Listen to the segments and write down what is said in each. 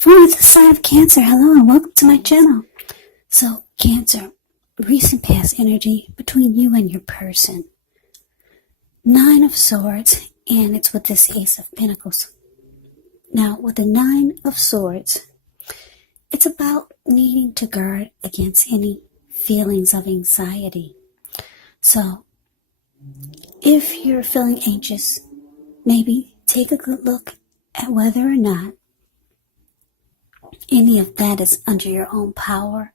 For the sign of Cancer, hello and welcome to my channel. So, Cancer, recent past energy between you and your person. 9 of Swords, and it's with this Ace of Pentacles. Now, with the 9 of Swords, it's about needing to guard against any feelings of anxiety. So, if you're feeling anxious, maybe take a good look at whether or not any of that is under your own power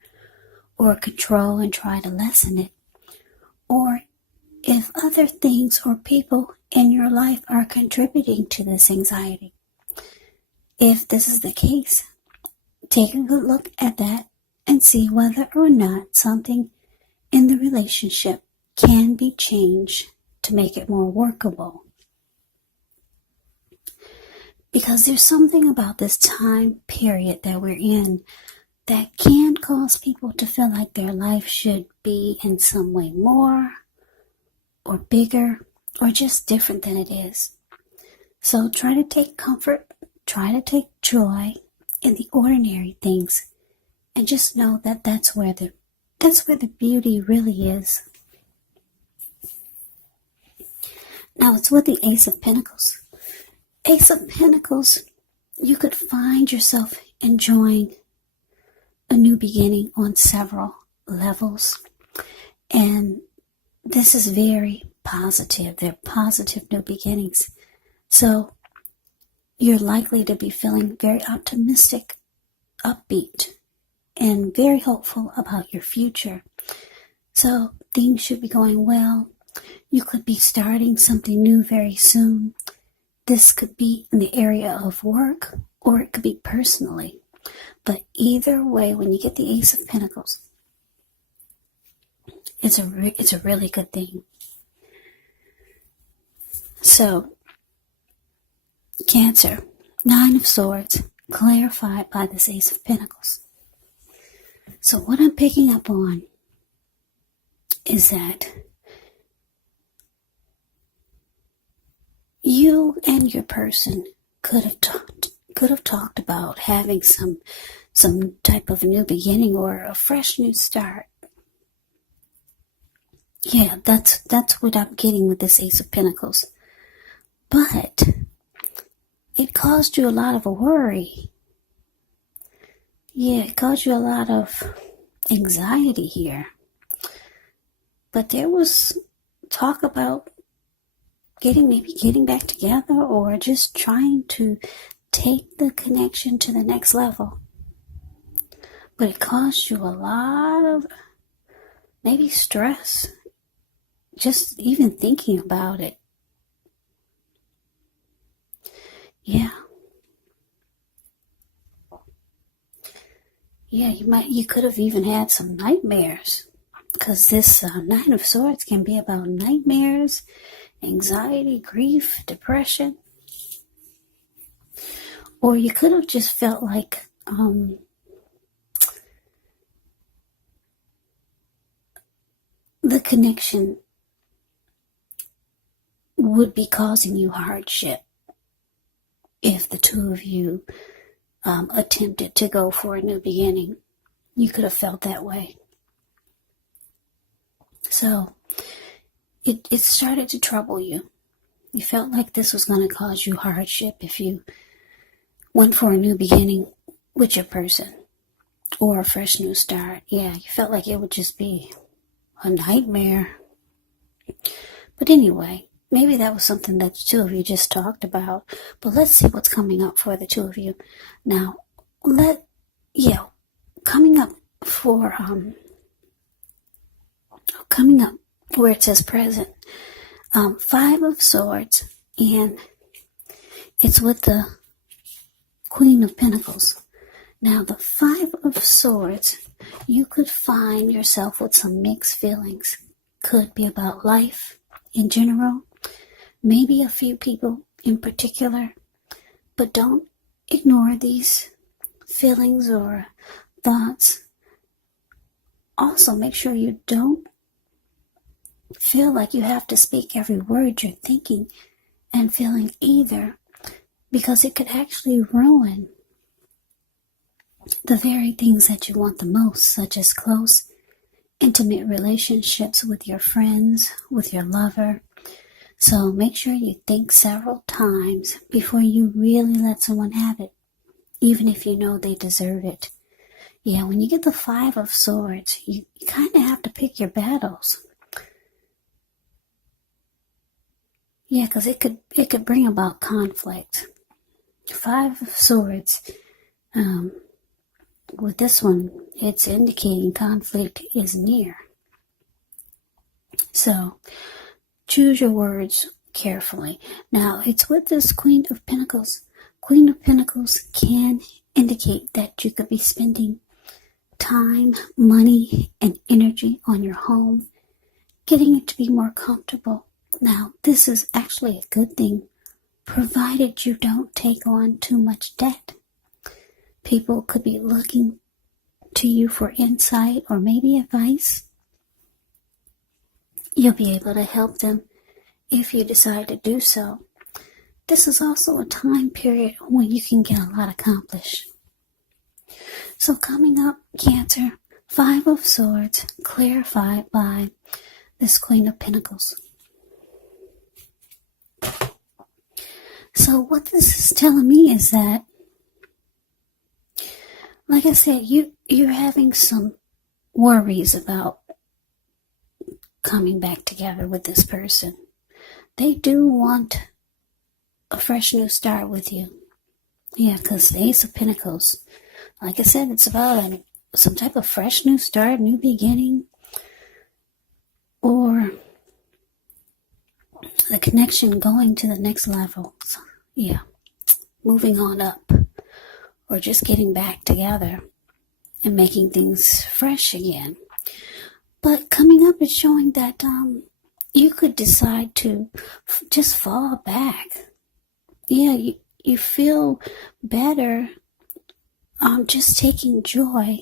or control and try to lessen it. Or if other things or people in your life are contributing to this anxiety. If this is the case, take a good look at that and see whether or not something in the relationship can be changed to make it more workable. Because there's something about this time period that we're in that can cause people to feel like their life should be in some way more or bigger or just different than it is. So try to take comfort, try to take joy in the ordinary things, and just know that that's where the beauty really is. Now it's with the Ace of Pentacles. Ace of Pentacles, you could find yourself enjoying a new beginning on several levels. And this is very positive. They're positive new beginnings. So you're likely to be feeling very optimistic, upbeat, and very hopeful about your future. So things should be going well. You could be starting something new very soon. This could be in the area of work, or it could be personally. But either way, when you get the Ace of Pentacles, it's a really good thing. So, Cancer, 9 of Swords, clarified by this Ace of Pentacles. So what I'm picking up on is that you and your person could have talked about having some type of new beginning or a fresh new start. Yeah, that's what I'm getting with this Ace of Pentacles. But it caused you a lot of worry. Yeah, it caused you a lot of anxiety here. But there was talk about getting back together or just trying to take the connection to the next level. But it caused you a lot of maybe stress, just even thinking about it. Yeah. Yeah, you could have even had some nightmares, because this 9 of Swords can be about nightmares, anxiety, grief, depression. Or you could have just felt like the connection would be causing you hardship if the two of you attempted to go for a new beginning. You could have felt that way. So it started to trouble you. You felt like this was going to cause you hardship if you went for a new beginning with your person or a fresh new start. Yeah, you felt like it would just be a nightmare. But anyway, maybe that was something that the two of you just talked about. But let's see what's coming up for the two of you. Now, coming up where it says present, 5 of Swords, and it's with the Queen of Pentacles. Now, the 5 of Swords, you could find yourself with some mixed feelings. Could be about life in general, maybe a few people in particular, but don't ignore these feelings or thoughts. Also, make sure you don't feel like you have to speak every word you're thinking and feeling either, because it could actually ruin the very things that you want the most, such as close, intimate relationships with your friends, with your lover. So make sure you think several times before you really let someone have it, even if you know they deserve it. Yeah, when you get the Five of Swords, you kind of have to pick your battles. Yeah, because it could bring about conflict. Five of Swords, with this one, it's indicating conflict is near. So, choose your words carefully. Now, it's with this Queen of Pentacles. Queen of Pentacles can indicate that you could be spending time, money, and energy on your home, getting it to be more comfortable. Now, this is actually a good thing, provided you don't take on too much debt. People could be looking to you for insight or maybe advice. You'll be able to help them if you decide to do so. This is also a time period when you can get a lot accomplished. So coming up, Cancer, Five of Swords, clarified by this Queen of Pentacles. So what this is telling me is that, like I said, you're having some worries about coming back together with this person. They do want a fresh new start with you. Yeah, because the Ace of Pentacles, like I said, it's about some type of fresh new start, new beginning, or the connection going to the next level. So, yeah, moving on up, or just getting back together and making things fresh again. But coming up is showing that you could decide to just fall back. Yeah, you feel better just taking joy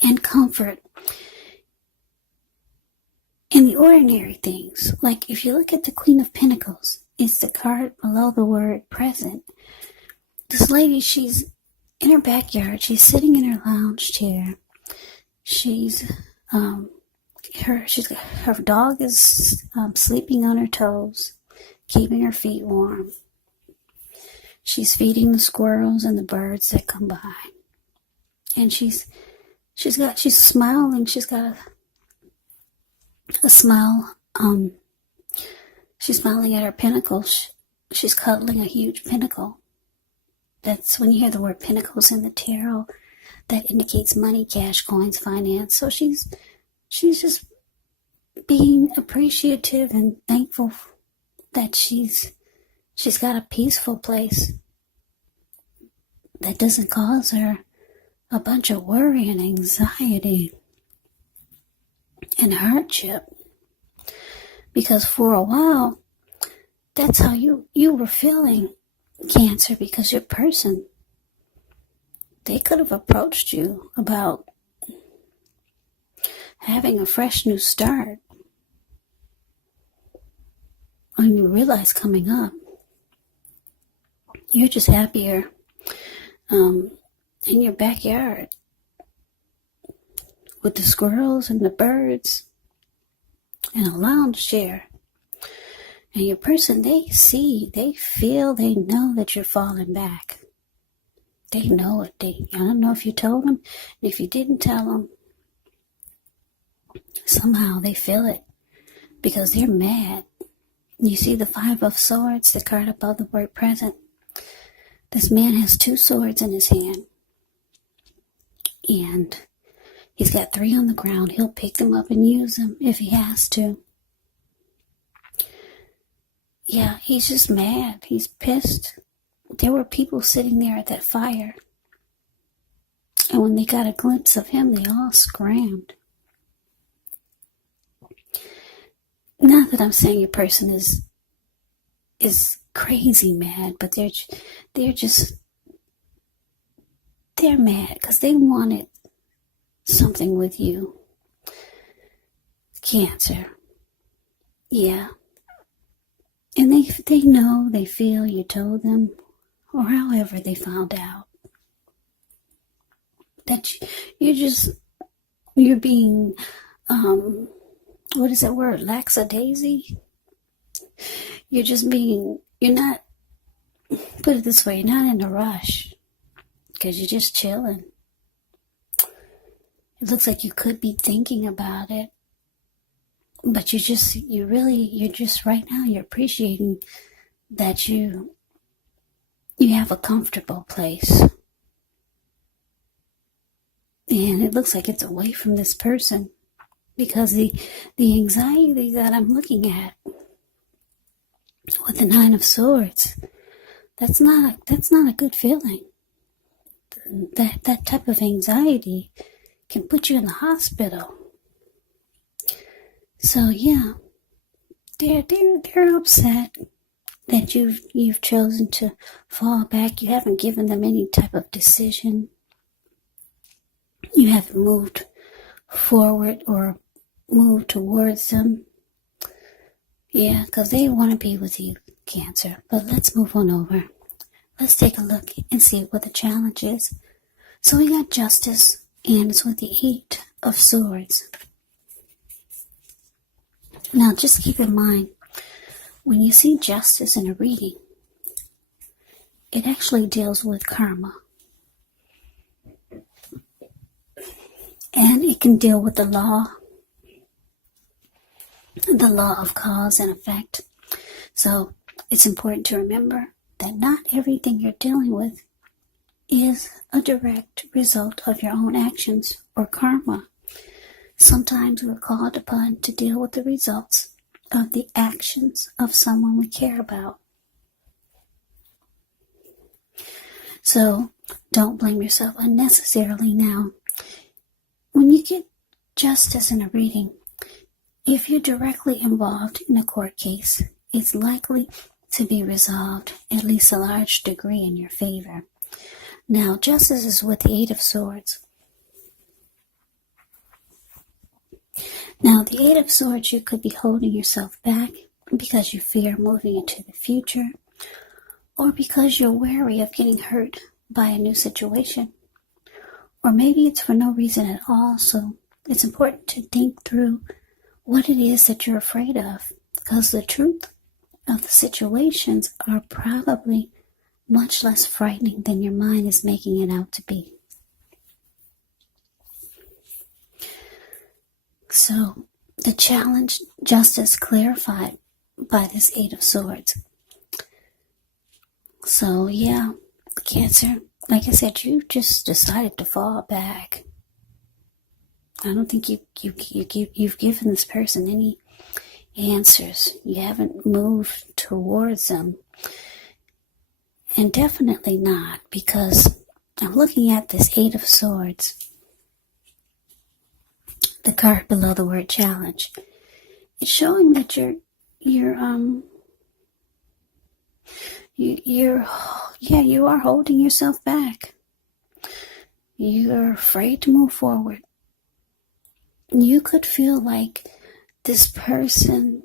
and comfort in the ordinary things. Like if you look at the Queen of Pentacles, it's the card below the word present. This lady, she's in her backyard. She's sitting in her lounge chair. Her dog is sleeping on her toes, keeping her feet warm. She's feeding the squirrels and the birds that come by. And she's smiling. She's got a smile. She's smiling at her pinnacle. She's cuddling a huge pinnacle. That's when you hear the word pentacles in the tarot, that indicates money, cash, coins, finance. So she's just being appreciative and thankful that she's got a peaceful place that doesn't cause her a bunch of worry and anxiety and hardship. Because for a while, that's how you were feeling, Cancer, because your person, they could have approached you about having a fresh new start. And you realize coming up, you're just happier in your backyard with the squirrels and the birds and a lounge chair. And your person, they see, they feel, they know that you're falling back. They know it. I don't know if you told them. And if you didn't tell them, somehow they feel it because they're mad. You see the Five of Swords, the card above the word present. This man has 2 swords in his hand. And he's got 3 on the ground. He'll pick them up and use them if he has to. Yeah, he's just mad. He's pissed. There were people sitting there at that fire. And when they got a glimpse of him, they all screamed. Not that I'm saying your person is crazy mad, but they're mad because they wanted something with you, Cancer. Yeah. And they know, they feel you told them, or however they found out. that you're being, what is that word? Lackadaisy? You're not, put it this way, you're not in a rush because you're just chilling. It looks like you could be thinking about it, but you're just right now, you're appreciating that you have a comfortable place. And it looks like it's away from this person because the anxiety that I'm looking at with the Nine of Swords, that's not a good feeling. That type of anxiety can put you in the hospital. So yeah, they're upset that you've chosen to fall back. You haven't given them any type of decision. You haven't moved forward or moved towards them. Yeah, because they want to be with you, Cancer. But let's move on over. Let's take a look and see what the challenge is. So we got Justice, and it's with the 8 of Swords. Now, just keep in mind, when you see Justice in a reading, it actually deals with karma. And it can deal with the law of cause and effect. So it's important to remember that not everything you're dealing with is a direct result of your own actions or karma. Sometimes we're called upon to deal with the results of the actions of someone we care about. So don't blame yourself unnecessarily now. When you get Justice in a reading, if you're directly involved in a court case, it's likely to be resolved at least a large degree in your favor. Now, Justice is with the 8 of Swords. Now, the 8 of Swords, you could be holding yourself back because you fear moving into the future, or because you're wary of getting hurt by a new situation. Or maybe it's for no reason at all, so it's important to think through what it is that you're afraid of, because the truth of the situations are probably much less frightening than your mind is making it out to be. So, the challenge, Justice, clarified by this 8 of Swords. So, yeah, Cancer, like I said, you just decided to fall back. I don't think you've given this person any answers. You haven't moved towards them. And definitely not, because I'm looking at this 8 of Swords, the card below the word challenge. It's showing that you are holding yourself back. You're afraid to move forward. You could feel like this person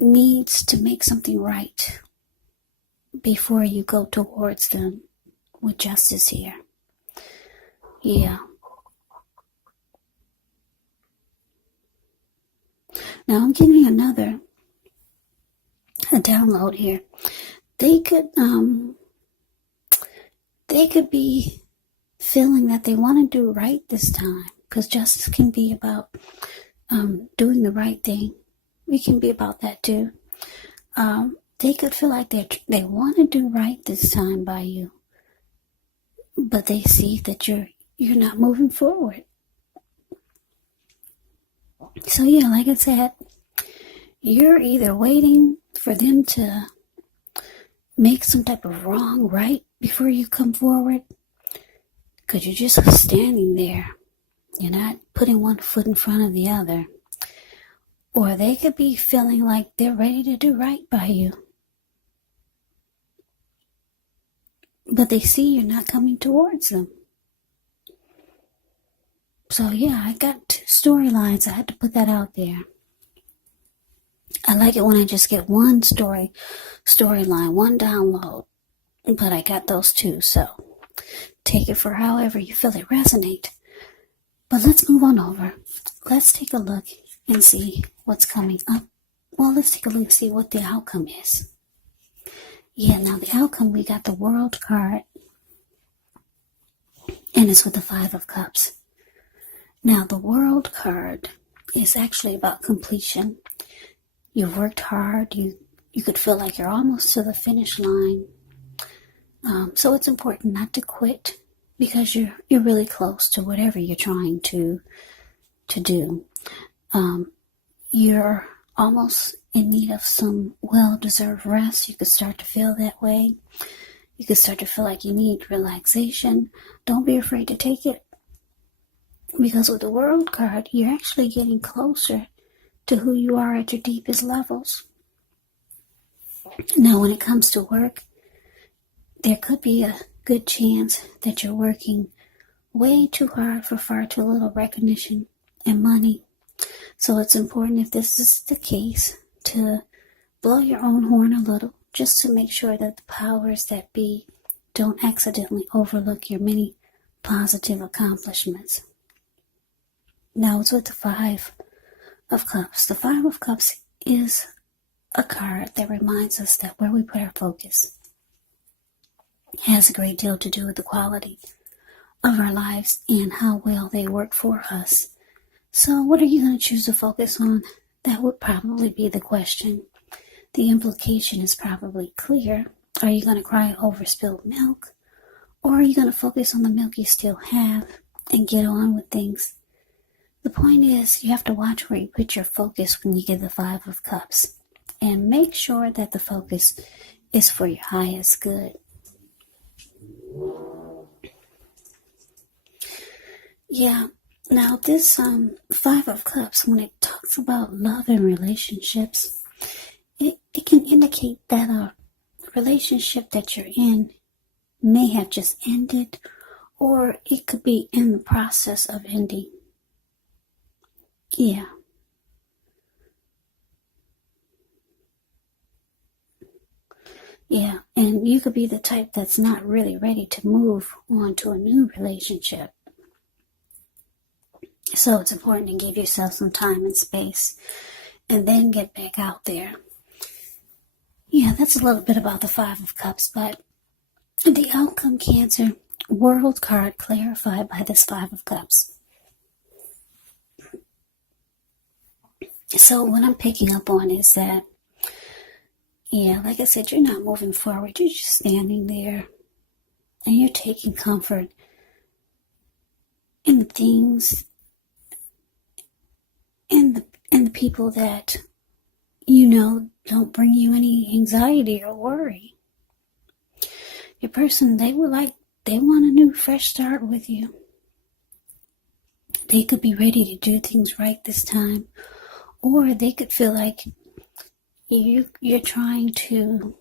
needs to make something right before you go towards them with Justice here. Yeah. Now I'm getting a download here. They could be feeling that they want to do right this time, because Justice can be about doing the right thing. We can be about that too. They could feel like they want to do right this time by you, but they see that you're not moving forward. So yeah, like I said, you're either waiting for them to make some type of wrong right before you come forward, because you're just standing there. You're not putting one foot in front of the other. Or they could be feeling like they're ready to do right by you, but they see you're not coming towards them. So yeah, I got 2 storylines. I had to put that out there. I like it when I just get one storyline, one download. But I got those 2, so take it for however you feel it resonate. But let's move on over. Let's take a look and see what's coming up. Well, let's take a look and see what the outcome is. Yeah, now the outcome, we got the World card, and it's with the Five of Cups. Now, the World card is actually about completion. You've worked hard. You could feel like you're almost to the finish line. So it's important not to quit, because you're really close to whatever you're trying to do. You're almost in need of some well-deserved rest. You could start to feel that way. You could start to feel like you need relaxation. Don't be afraid to take it, because with the World card, you're actually getting closer to who you are at your deepest levels. Now, when it comes to work, there could be a good chance that you're working way too hard for far too little recognition and money. So it's important, if this is the case, to blow your own horn a little, just to make sure that the powers that be don't accidentally overlook your many positive accomplishments. Now it's with the Five of Cups. The Five of Cups is a card that reminds us that where we put our focus has a great deal to do with the quality of our lives and how well they work for us. So what are you going to choose to focus on? That would probably be the question. The implication is probably clear. Are you going to cry over spilled milk? Or are you going to focus on the milk you still have and get on with things? The point is, you have to watch where you put your focus when you get the Five of Cups. And make sure that the focus is for your highest good. Yeah, now this Five of Cups, when it talks about love and relationships, it can indicate that a relationship that you're in may have just ended, or it could be in the process of ending. Yeah. Yeah, and you could be the type that's not really ready to move on to a new relationship. So it's important to give yourself some time and space and then get back out there. Yeah, that's a little bit about the Five of Cups, but the outcome, Cancer, World card clarified by this Five of Cups. So what I'm picking up on is that, yeah, like I said, you're not moving forward. You're just standing there and you're taking comfort in the things and the people that you know don't bring you any anxiety or worry. Your person, they want a new fresh start with you. They could be ready to do things right this time, or they could feel like you're trying to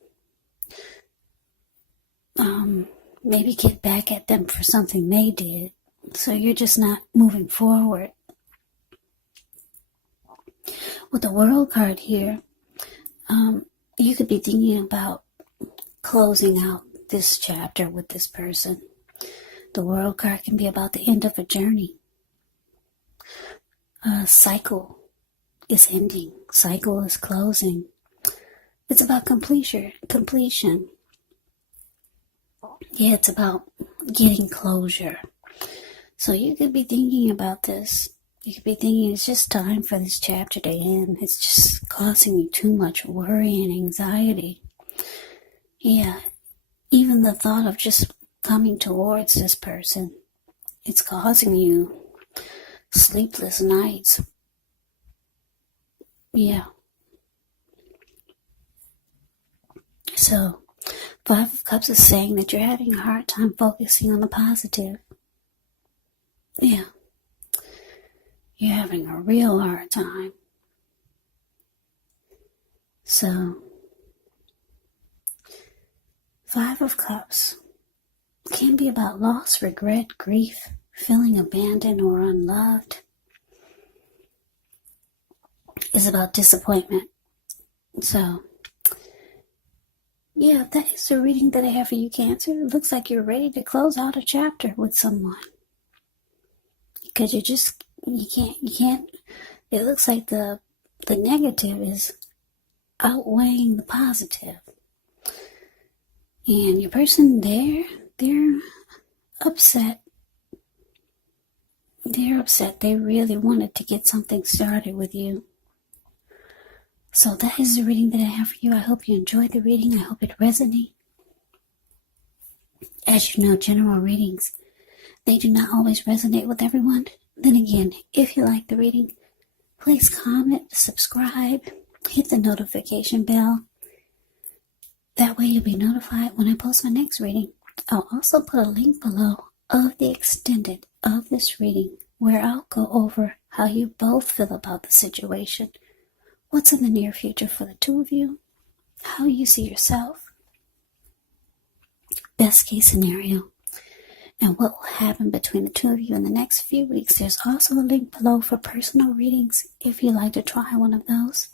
maybe get back at them for something they did. So you're just not moving forward. With the World card here, you could be thinking about closing out this chapter with this person. The World card can be about the end of a journey. A cycle is ending. Cycle is closing. It's about completion. Yeah, it's about getting closure. So you could be thinking about this. You could be thinking it's just time for this chapter to end. It's just causing you too much worry and anxiety. Yeah, even the thought of just coming towards this person, it's causing you sleepless nights. Yeah. So, Five of Cups is saying that you're having a hard time focusing on the positive. Yeah. You're having a real hard time. So, Five of Cups can be about loss, regret, grief, feeling abandoned or unloved. It's about disappointment. So, Yeah, that is the reading that I have for you, Cancer. It looks like you're ready to close out a chapter with someone. Because you can't, it looks like the negative is outweighing the positive. And your person there, they're upset. They're upset. They really wanted to get something started with you. So that is the reading that I have for you. I hope you enjoyed the reading. I hope it resonates. As you know, general readings, they do not always resonate with everyone. Then again, if you like the reading, please comment, subscribe, hit the notification bell. That way you'll be notified when I post my next reading. I'll also put a link below of the extended of this reading where I'll go over how you both feel about the situation, what's in the near future for the two of you, how you see yourself, best case scenario, and what will happen between the two of you in the next few weeks. There's also a link below for personal readings if you'd like to try one of those.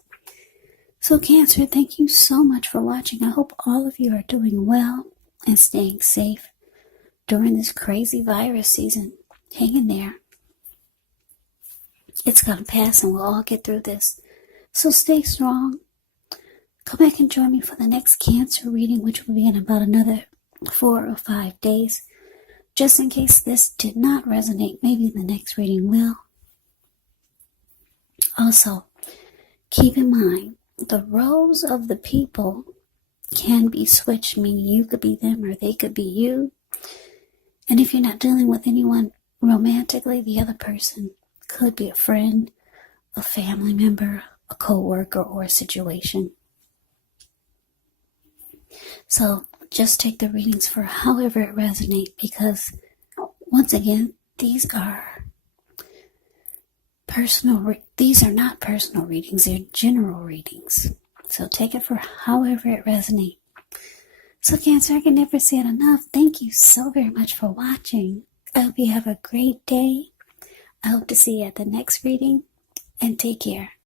So Cancer, thank you so much for watching. I hope all of you are doing well and staying safe during this crazy virus season. Hang in there. It's going to pass and we'll all get through this. So stay strong. Come back and join me for the next Cancer reading, which will be in about another 4 or 5 days. Just in case this did not resonate, maybe the next reading will. Also, keep in mind, the roles of the people can be switched, meaning you could be them or they could be you. And if you're not dealing with anyone romantically, the other person could be a friend, a family member, a co-worker, or a situation. So just take the readings for however it resonates, because once again, these are not personal readings, they're general readings. So take it for however it resonates. So Cancer, I can never say it enough. Thank you so very much for watching. I hope you have a great day. I hope to see you at the next reading, and take care.